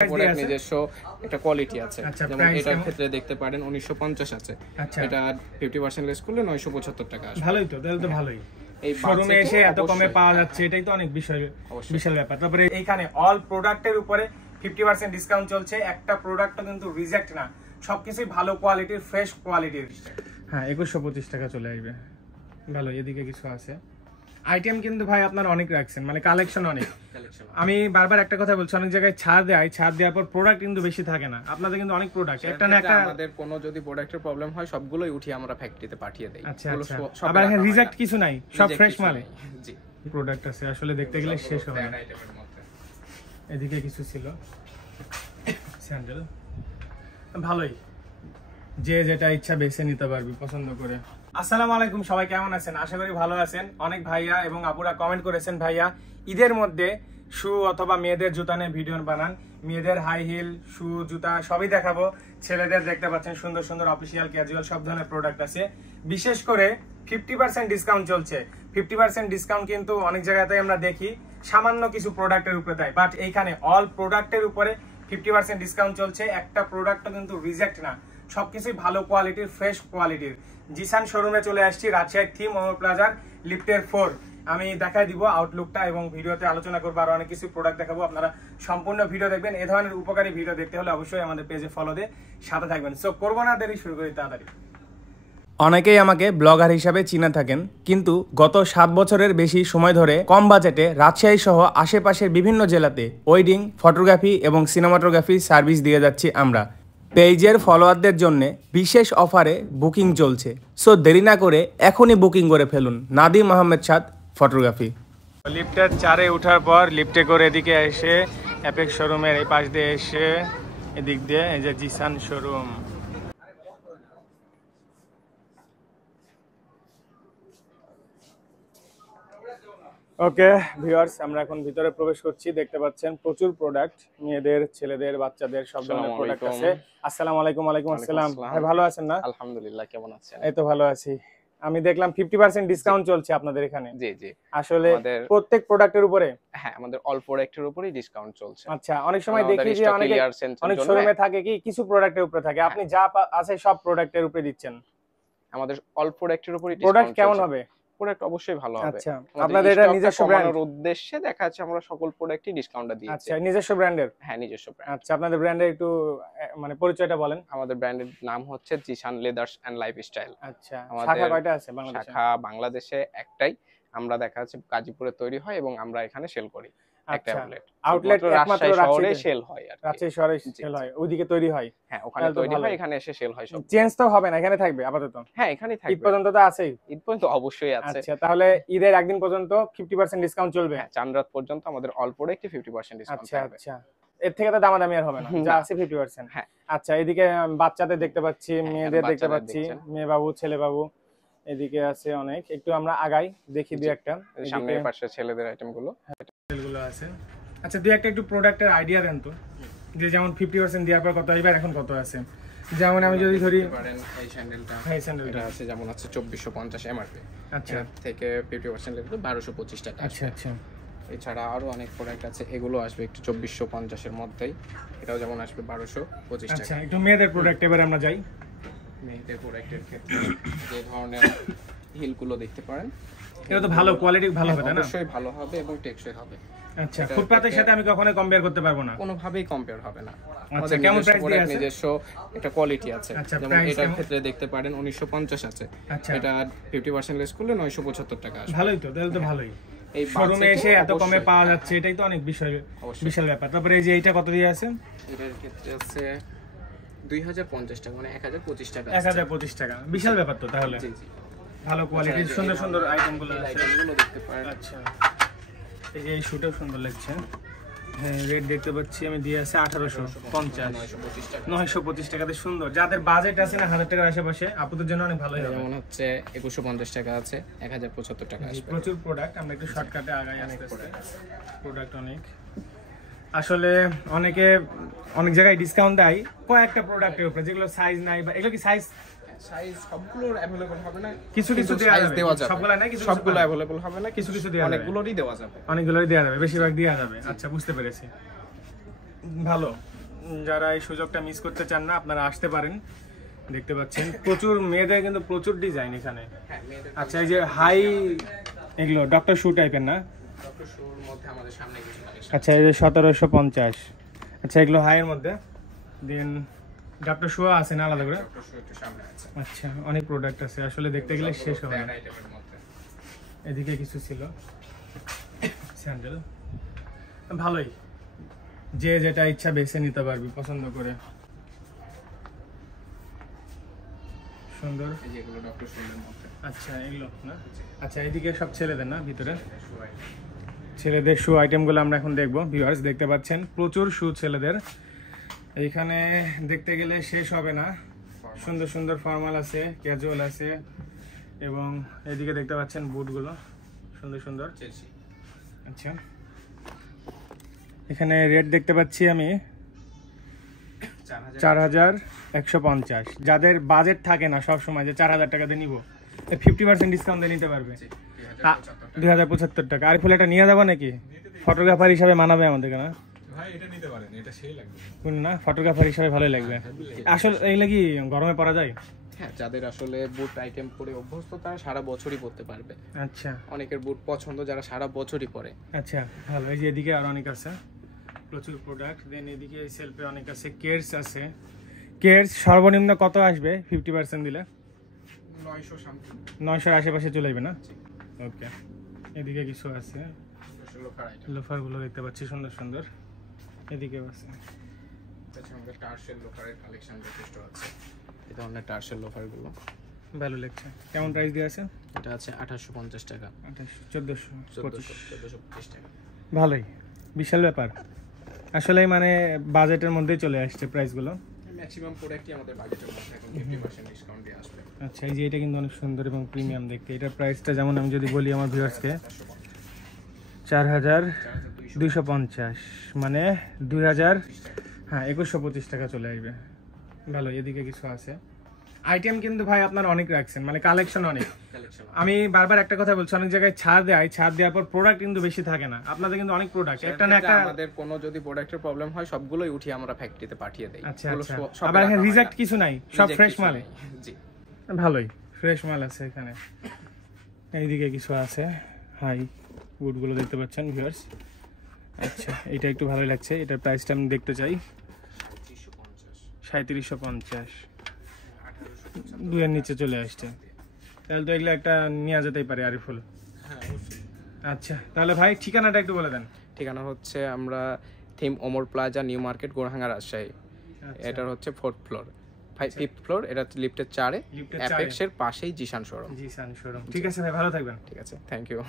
Product নিজস্ব একটা quality আছে। যেমন এটার ক্ষেত্রে দেখতে পারেন 1950 আছে, এটা 50% লেস করলে 975 টাকা আসবে। ভালোই তো, তাহলে তো ভালোই। এই শোরুমে এসে এত কমে পাওয়া যাচ্ছে, এটাই তো অনেক বিশাল ব্যাপার। তারপরে এইখানে অল প্রোডাক্টের উপরে 50% ডিসকাউন্ট চলছে। একটা প্রোডাক্টও কিন্তু রিজেক্ট না, সবকিছুই ভালো কোয়ালিটির, ফ্রেশ কোয়ালিটির। হ্যাঁ, 2125 টাকা চলে আসবে। ভালো। এদিকে কিছু আছে আইটেম, কিন্তু ভাই আপনার অনেক রাখছেন, মানে কালেকশন অনেক। আমি বারবার একটা কথা বলছি, অনেক জায়গায় ছাড় দেওয়ার পর প্রোডাক্ট কিন্তু বেশি থাকে না। আপনাদের কিন্তু অনেক প্রোডাক্ট, একটা না একটা। আমাদের কোনো যদি প্রোডাক্টের প্রবলেম হয় সবগুলোই উঠিয়ে আমরা ফ্যাক্টরিতে পাঠিয়ে দেই। আচ্ছা, আবার রিজেক্ট কিছু নাই, সব ফ্রেশ মালে। জি, প্রোডাক্ট আছে আসলে দেখতে গেলে শেষ হবে না। এদিকে কিছু ছিল স্যান্ডেল, ভালোই, যে যেটা ইচ্ছা বেছে নিতে পারবি পছন্দ করে। আসসালামু আলাইকুম, সবাই কেমন আছেন? আশা করি ভালো আছেন। অনেক ভাইয়া এবং আপুরা কমেন্ট করেছেন, ভাইয়া ঈদের মধ্যে শু অথবা মেয়েদের জুতা নিয়ে ভিডিও বানান। মেয়েদের হাই হিল, শু, জুতা সবই দেখাবো। ছেলেদের দেখতে পাচ্ছেন সুন্দর সুন্দর অফিসিয়াল, ক্যাজুয়াল সব ধরনের প্রোডাক্ট আছে। বিশেষ করে 50% ডিসকাউন্ট চলছে। 50% ডিসকাউন্ট কিন্তু অনেক জায়গাতে আমরা দেখি সামান্য কিছু প্রোডাক্টের উপরে দেয়, বাট এইখানে অল প্রোডাক্টের উপরে 50% ডিসকাউন্ট চলছে। একটা প্রোডাক্টও কিন্তু রিজেক্ট না, সবকিছুই ভালো কোয়ালিটির, ফ্রেশ কোয়ালিটির। জিসান শোরুমে চলে আসছি, রাজশাহী থিম মোহাম্মদ প্লাজার লিফটের 4। আমি দেখাই দিব আউটলুকটা এবং ভিডিওতে আলোচনা করবো, আর অনেক কিছু প্রোডাক্ট দেখাবো। আপনারা সম্পূর্ণ ভিডিও দেখবেন। এই ধরনের উপকারী ভিডিও দেখতে হলে অবশ্যই আমাদের পেজে ফলো দিয়ে সাথে থাকবেন। সো করবো না দেরি, শুরু করি তাড়াতাড়ি। অনেকেই আমাকে ব্লগার হিসাবে চিনে থাকেন, কিন্তু গত 7 বছরের বেশি সময় ধরে কম বাজেটে রাজশাহী সহ আশেপাশের বিভিন্ন জেলাতে ওয়েডিং, ফটোগ্রাফি এবং সিনেমাটোগ্রাফি সার্ভিস দিয়ে যাচ্ছি আমরা। পেজের ফলোয়ারদের জন্য বিশেষ অফারে বুকিং চলছে। সো দেরি না করে এখনই বুকিং করে ফেলুন। নাদিম আহমেদ সাদ ফটোগ্রাফি। লিফটের 4-এ ওঠার পর লিফটে করে এদিকে এসে অ্যাপেক্স শোরুমের এই পাশ দিয়ে এসে এদিক দিয়ে এই যে জিসান শোরুম। ওকে ভিউয়ার্স, আমরা এখন ভিতরে প্রবেশ করছি। দেখতে পাচ্ছেন প্রচুর প্রোডাক্ট, মেয়েদের, ছেলেদের, বাচ্চাদের সব ধরনের প্রোডাক্ট আছে। আসসালামু আলাইকুম। ওয়ালাইকুম আসসালাম। ভাই ভালো আছেন না? আলহামদুলিল্লাহ, কেমন আছেন? এই তো ভালো আছি। আমি দেখলাম 50% ডিসকাউন্ট চলছে আপনাদের এখানে। জি জি, আসলে প্রত্যেক প্রোডাক্টের উপরে? হ্যাঁ, আমাদের অল প্রোডাক্টের উপরেই ডিসকাউন্ট চলছে। আচ্ছা, অনেক সময় দেখি যে অনেক শোরুমে থাকে কি কিছু প্রোডাক্টের উপরে থাকে, আপনি যা আছে সব প্রোডাক্টের উপরে দিচ্ছেন। আমাদের অল প্রোডাক্টের উপরেই ডিসকাউন্ট। প্রোডাক্ট কেমন হবে? প্রোডাক্ট অবশ্যই ভালো হবে। আচ্ছা, আপনাদের এটা নিজস্ব ব্র্যান্ডের উদ্দেশ্যে দেখা যাচ্ছে আমরা সকল প্রোডাক্টই ডিসকাউন্টটা দিয়েছি। আচ্ছা, নিজস্ব ব্র্যান্ডের? হ্যাঁ, নিজস্ব ব্র্যান্ড। আচ্ছা, আপনাদের ব্র্যান্ডের একটু মানে পরিচয়টা বলেন। আমাদের ব্র্যান্ডের নাম হচ্ছে জিসান লেদার্স এন্ড লাইফস্টাইল। আচ্ছা, শাখা কয়টা আছে বাংলাদেশে? শাখা বাংলাদেশে একটাই। আমরা দেখা যাচ্ছে গাজীপুরে তৈরি হয় এবং আমরা এখানে সেল করি। একটা আউটলেট একমাত্র রাজশাহী সেল হয়, আর রাজশাহী শহরে সেল হয়, ওইদিকে তৈরি হয়। হ্যাঁ, ওখানে তৈরি হয়, এখানে এসে সেল হয় সব। চেঞ্জ তো হবে না, এখানে থাকবে আপাতত? হ্যাঁ, এখানেই থাকবে। ঈদ পর্যন্ত তো আছেই? ঈদ পর্যন্ত অবশ্যই আছে। আচ্ছা, তাহলে ঈদের একদিন পর্যন্ত 50% ডিসকাউন্ট চলবে? হ্যাঁ, চাঁদ রাত পর্যন্ত আমাদের অল প্রোডাক্টে 50% ডিসকাউন্ট থাকবে। আচ্ছা, এর থেকে তো দামাদামি আর হবে না, যা আছে 50%। হ্যাঁ। আচ্ছা, এদিকে বাচ্চাদের দেখতে পাচ্ছি, মেয়েদের দেখতে পাচ্ছি, মেয়ে বাবু, ছেলে বাবু, এদিকে আছে অনেক। একটু আমরা আগাই, দেখি দুই একটা। সামনের পাশে ছেলেদের আইটেম গুলো আছে। আচ্ছা, দুই একটা একটু প্রোডাক্টের আইডিয়া দেন তো, যে যেমন 50% দেওয়ার পর কত আসবে, এখন কত আছে? যেমন আমি যদি ধরি এই স্যান্ডেলটা, এই স্যান্ডেলটা আছে যেমন আছে 2450 এমআরপি। আচ্ছা, থেকে 50% লাগবে 1225 টাকা। আচ্ছা আচ্ছা। এছাড়া আরো অনেক প্রোডাক্ট আছে, এগুলো আসবে একটু 2450 এর মধ্যেই। এটাও যেমন আসবে 1225 টাকা। আচ্ছা, একটু মেয়েদের প্রোডাক্ট এবারে আমরা যাই। মেয়েদের প্রোডাক্টের ক্ষেত্রে যে ধরনের হিলগুলো দেখতে পারেন, এটা তো ভালো কোয়ালিটি, ভালো হবে না? অবশ্যই ভালো হবে এবং টেকসই হবে। আচ্ছা, ফুটপাতের সাথে আমি কখনো কম্পেয়ার করতে পারবো না? কোনোভাবেই কম্পেয়ার হবে না। আচ্ছা, কেমন প্রাইস দিয়ে আছে? নিজস্ব একটা কোয়ালিটি আছে। যেমন এটার ক্ষেত্রে দেখতে পারেন 1950 আছে, এটা 50% লেস করলে 975 টাকা আসবে। ভালোই তো, তাহলে তো ভালোই। এই শোরুমে এসে এত কমে পাওয়া যাচ্ছে, এটাই তো অনেক বিশাল ব্যাপার। তারপরে এই যে এইটা কত দিয়ে আছে? এটার ক্ষেত্রে আছে 2050 টাকা, মানে 1025 টাকা। 1025 টাকা, বিশাল ব্যাপার তো তাহলে। জি জি, ভালো কোয়ালিটির সুন্দর সুন্দর আইটেমগুলো আছে, আইটেমগুলো দেখতে পারেন। আচ্ছা, এই যে এই শুটাও সুন্দর লাগছে। হ্যাঁ, রেট দেখতে পাচ্ছি আমি দিয়ে আছে 1850, 925 টাকাতে সুন্দর। যাদের বাজেট আছে না 1000 টাকার আশেপাশে, আপুদের জন্য অনেক ভালো হবে। যেমন হচ্ছে 2150 টাকা আছে, 1075 টাকা আসবে। প্রচুর প্রোডাক্ট, আমরা একটু শর্টকাটে আগাই। আস্তে আস্তে প্রোডাক্ট অনেক। আসলে অনেকে অনেক জায়গায় ডিসকাউন্ট দেয় কয়েকটা প্রোডাক্টের উপরে, যেগুলো সাইজ নাই, বা এগুলো কি সাইজ সবগুলোর अवेलेबल হবে না, কিছু কিছু দেওয়া যাবে, সবগুলো না, কিছু সবগুলো अवेलेबल হবে না, কিছু কিছু দেওয়া যাবে, অনেকগুলোরই দেওয়া যাবে, বেশিরভাগ দেওয়া যাবে। আচ্ছা, বুঝতে পেরেছি। ভালো যারা এই সুযোগটা মিস করতে চান না আপনারা আসতে পারেন। দেখতে পাচ্ছেন প্রচুর মেয়েদের কিন্তু প্রচুর ডিজাইন এখানে। আচ্ছা এই যে হাই এগুলো ডক্টর শু টাইপের না? ডক্টর শুর মধ্যে আমাদের সামনে কিছু কালেকশন। আচ্ছা এই যে 1750। আচ্ছা এগুলো হাই এর মধ্যে। দেন ডক্টর শু আছে না আলাদা করে? ডক্টর শু একটু সামনে আছে। আচ্ছা অনেক প্রোডাক্ট আছে আসলে দেখতে গেলে শেষ হবে না। আইটেমের মধ্যে এদিকে কিছু ছিল স্যান্ডেল, ভালোই, যে যেটা ইচ্ছা বেছে নিতে পারবি পছন্দ করে। সুন্দর। এই যেগুলো ডক্টর শুর মধ্যে। আচ্ছা এগুলো না? আচ্ছা এইদিকে সব ছেলেদের না ভিতরে? ছেলেদের শু আইটেমগুলো আমরা এখন দেখবো। ভিউয়ার্স দেখতে পাচ্ছেন প্রচুর শু ছেলেদের এইখানে, দেখতে গেলে শেষ হবে না। সুন্দর সুন্দর ফর্মাল আছে, ক্যাজুয়াল আছে, এবং এইদিকে দেখতে পাচ্ছেন বুটগুলো সুন্দর সুন্দর। আচ্ছা এখানে রেট দেখতে পাচ্ছি আমি 4150। যাদের বাজেট থাকে না সব সময় যে 4000 টাকা দিয়ে নিব, 50% ডিসকাউন্ট দিয়ে নিতে পারবে 2075 টাকা। আর ফুল এটা নিয়ে যাবো নাকি? ফটোগ্রাফার হিসাবে মানাবে আমাদেরকে না ভাই? এটা নিতে পারেন, এটা সেই লাগবে কোন না? ফটোগ্রাফার হিসাবে ভালোই লাগবে। আসলে এইগুলা কি গরমে পরা যায়? হ্যাঁ, যাদের আসলে বুট আইটেম পরে অভ্যস্ত তারা সারা বছরই পরতে পারবে। আচ্ছা অনেকের বুট পছন্দ যারা সারা বছরই পরে। আচ্ছা ভালো। এই যে এদিকে আর অনেক আছে, প্রচুর প্রোডাক্ট। দেন এদিকে এই সেলফে অনেক আছে, কেয়ারস আছে। কেয়ারস সর্বনিম্ন কত আসবে 50% দিলে? 900 সামথিং, 900 আশেপাশে চলে যাবে না? ওকে। এদিকে কিছু আছে, লোফার আইটেম। লোফারগুলো দেখতে পাচ্ছি সুন্দর সুন্দর। এদিকেও আছে। তাছাড়া আমাদের টার্সেল লোফারের কালেকশন যথেষ্ট আছে। এই ধরনের টার্সেল লোফারগুলো ভালো লাগছে। কেমন প্রাইস দিয়ে আছে? এটা আছে 2850 টাকা। 1425 টাকা। ভালোই, বিশাল ব্যাপার আসলে। মানে বাজেটের মধ্যেই চলে আসছে প্রাইসগুলো। ম্যাক্সিমাম প্রোডাক্টই আমাদের বাজেটের মধ্যে, এখন 50% ডিসকাউন্ট দিয়ে আসবে। আচ্ছা এই যে এটা কিন্তু অনেক সুন্দর এবং প্রিমিয়াম দেখতে। এটার প্রাইসটা যেমন আমি যদি বলি আমার ভিউয়ার্সকে 4250, মানে 2000, হ্যাঁ 2125 টাকা চলে আসবে। ভালো। এদিকে কিছু আছে আইটেম কিন্তু ভাই আপনার অনেক রাখছেন, মানে কালেকশন অনেক। আমি বারবার একটা কথা বলছি, অনেক জায়গায় ছাড় দেয়, ছাড় দেওয়ার পর প্রোডাক্ট কিন্তু বেশি থাকে না। আপনাদের কিন্তু অনেক প্রোডাক্ট, একটা না একটা। আমাদের কোনো যদি প্রোডাক্টের প্রবলেম হয় সবগুলোই উঠিয়ে আমরা ফ্যাক্টরিতে পাঠিয়ে দেই। আচ্ছা আচ্ছা, আবার রিজেক্ট কিছু নাই, সব ফ্রেশ মাল। জি ভালোই, ফ্রেশ মাল আছে এখানে। এইদিকে কিছু আছে হাই বুটগুলো দেখতে পাচ্ছেন ভিউয়ার্স। আচ্ছা এটা একটু ভালোই লাগছে, এটার প্রাইসটা আমি দেখতে চাই। 3750, 2 এর নিচে চলে আসছে। তাহলে তো এগুলো একটা নিয়ে যেতেই পারে আরিফুল। হ্যাঁ অবশ্যই। আচ্ছা তাহলে ভাই ঠিকানাটা একটু বলে দেন। ঠিকানা হচ্ছে আমরা theme Omar plaza, new market, Gorhanga, Rajshahi. এটার হচ্ছে 4th ফ্লোর, 5th ফ্লোর। এটা লিফটের 4-এ, অ্যাপেক্সের পাশেই জিশান শোরুম। জিশান শোরুম। ঠিক আছে ভাই, ভালো থাকবেন। ঠিক আছে, থ্যাংক ইউ।